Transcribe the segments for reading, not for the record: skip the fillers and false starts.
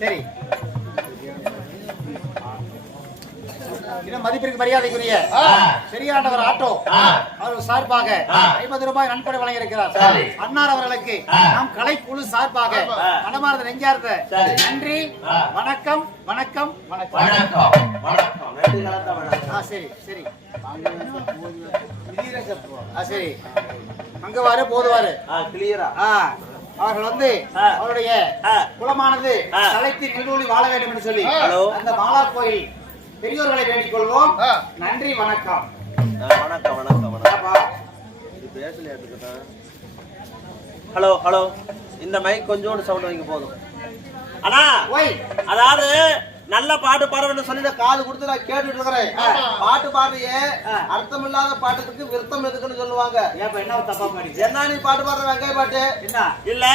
சரி. மதிப்பிற்கு மரியாதைக்குரிய பெரியாண்டவர் ஆட்டோ அவர் சார்பாக 50 ரூபாய் நன்கொடை வழங்கியிருக்கிறார். அன்னார் அவர்களுக்கு நாம் கலைக்குழு சார்பாக மனமார்ந்த நெஞ்சார்ந்த நன்றி. வணக்கம் வணக்கம் வணக்கம். சரி சரி சரி அங்கவாரு போதுவாரு கிளியரா. அவர்கள் வந்து அவருடைய குலமானது தலைத்து நிலூழி வாழ வேண்டும் என்று சொல்லி அந்த மாலா கோயில் பெரியோர்களை வேண்டிக் கொள்வோம். நன்றி வணக்கம். வணக்கம் வணக்கம் வணக்கம். ஹலோ ஹலோ, இந்த மைக் கொஞ்சோண்டு சவுண்ட் வைங்க போதும். அண்ணா அதாவது நல்ல பாட்டு பாடுவேன்னு சொல்லி காது கொடுத்து நான் கேட்டுட்டு இருக்கிறேன். பாட்டு பாடுறியே அர்த்தம் இல்லாத பாட்டுக்கு விருத்தம் எதுக்குன்னு சொல்லுவாங்க. என்ன நீ பாட்டு பாடுற வெங்காய பாட்டு என்ன இல்ல?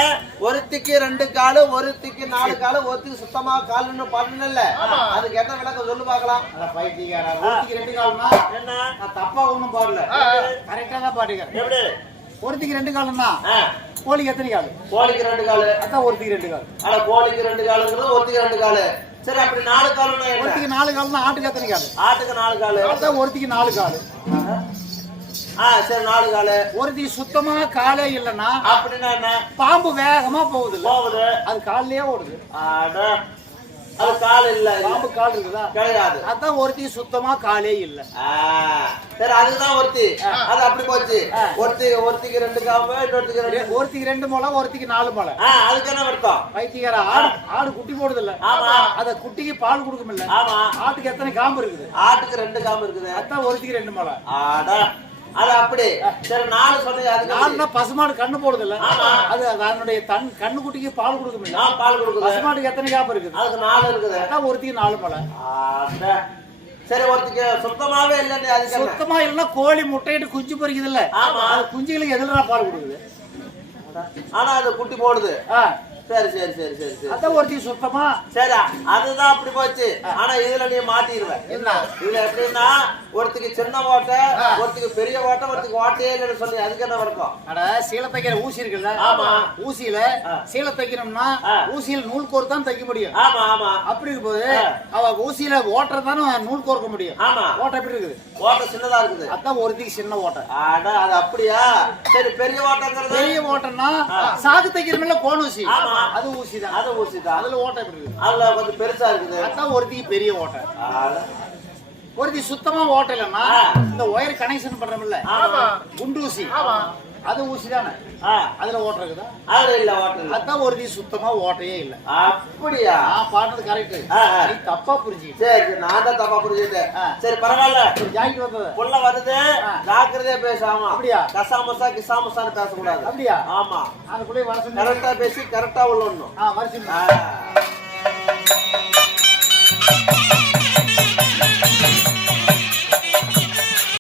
ஒருத்திக்கு 2 காலு, ஒருத்திக்கு 4 காலு, ஒருத்திக்கு சுத்தமா காலுன்னு பாடணும் இல்ல? அதுக்கு என்ன விளக்கம் சொல்லு பாக்கலாம். ஒருத்திக்கு 2 காலுனா என்ன? நான் தப்பா ஒண்ணும் பாடல, கரெக்டா தான் பாடுகிறேன். எப்படி ஒருத்திக்கு 2 காலுன்னா கோழிக்கு எத்தனை காலு? கோழிக்கு 2 காலு. அதான் ஒருத்திக்கு 2 காலு. ஆனா கோழிக்கு 2 காலுங்கிறது ஒருத்திக்கு 2 காலு. சரி, அப்படி 4 காலுன்னா ஒருத்திக்கு 4 காலுன்னா ஆட்டுக்கு எத்தனை காலு? ஆட்டுக்கு 4 காலு. அதான் ஒருத்திக்கு 4 காலு. சரி 4 காலு. ஒருத்திக்கு சுத்தமா காலே இல்லன்னா அப்படின்னா என்ன? பாம்பு வேகமா போகுது, அது கால்லயே ஓடுது. அது கால் இல்ல, பாம்பு கால் இருக்குதா? கிடையாது. அதான் ஒருத்தி சுத்தமா காலே இல்ல. சரி, அதுதான் ஒருத்தி. அது அப்படி போச்சு. ஒருத்திக்கு 2 காம்பு, ஒருத்திக்கு 2 முளை, ஒருத்திக்கு 4 முளை. அதுக்கு என்ன அர்த்தம்? வைத்தியரா ஆடு குட்டி போடுது இல்ல? அத குட்டிக்கு பால் கொடுக்கும் இல்ல? ஆட்டுக்கு எத்தனை காம்பு இருக்குது? ஆட்டுக்கு 2 காம்பு இருக்குது. அதான் ஒருத்திக்கு 2 முளை. அது அப்படி. சரி 4 சொன்னீங்க. அதுக்கு 4னா பசுமாடு கண்ணு போடுது இல்ல? அது அதனுடைய கண்ணு குட்டிக்கு பால் கொடுக்கும் இல்ல? பால் கொடுக்குது. பசுமாட்டுக்கு எத்தனை காம்பு இருக்குது? அதுக்கு 4 இருக்குது. அதான் ஒருத்திக்கு 4 முளை. சரி, ஒருத்திக்கு சுத்தமாவே இல்லன்னு அதுக்கு சுத்தமா இல்லன்னா கோழி முட்டையிட்டு குஞ்சு பொரிக்குது இல்ல? அது குஞ்சுகளுக்கு எதிராக பால் கொடுக்குது. ஆனா அது குட்டி போடுது. சரி சரி சரி சரி சரி. அதான் ஒருத்திக்கு சுத்தமா. சரி, அதுதான் அப்படி போச்சு. ஆனா இதுல நீ மாத்திடுவ. என்ன இதுல எப்படின்னா ஒருத்திக்கு சின்ன ஓட்டை, ஒருத்திக்கு பெரிய ஓட்டை, ஒருத்திக்கு ஓட்டையே இல்லைன்னு சொல்லி அதுக்கு என்ன வரைக்கும்? அட சீலை தைக்கிற ஊசி இருக்குல்ல? ஆமா. ஊசியில சீலை தைக்கணும்னா ஊசியில நூல் கோர்த்து தான் தைக்க முடியும். ஆமா ஆமா. அப்படி இருக்கும்போது அவ ஊசியில ஓட்டுறதானே நூல் கோர்க்க முடியும். ஆமா. ஓட்டை எப்படி இருக்குது? ஓட்டை சின்னதா இருக்குது. அதான் ஒருத்திக்கு சின்ன ஓட்டை. அட அது அப்படியா? சரி, பெரிய ஓட்டைங்கிறது? பெரிய ஓட்டைன்னா சாகு தைக்கிறோம்ல கோன் ஊசி, அது ஊசி தான். அது ஊசி தான். அதுல ஓட்டை எப்படி இருக்குது? அதுல கொஞ்சம் பெருசா இருக்குது. அதான் ஒருத்திக்கு பெரிய ஓட்டை. ஒருத்தி சுத்தமா ஓட்டை இல்லைன்னா இந்த ஒயர் கனெக்ஷன் பண்றோம்ல குண்டூசி, அது ஊசி தானே? அதுல ஓட்டை இருக்குதா? அதுல இல்ல ஓட்டை. அதான் ஒருத்தி சுத்தமா ஓட்டையே இல்ல. அப்படியா? பாடுறது கரெக்ட். நீ தப்பா புரிஞ்சுக்கிட்ட. சரி, நான் தான் தப்பா புரிஞ்சுக்கிட்டேன். சரி பரவாயில்ல. ஜாக்கெட் வந்தது புள்ள வருது, ஜாக்கிரதையா பேசாம. அப்படியா? கசாமசா கிசாமசான்னு பேசக்கூடாது. அப்படியா? ஆமா. அதுக்குள்ளே வர சொல்லி கரெக்டா பேசி கரெக்டா உள்ளணும். வர சொல்லி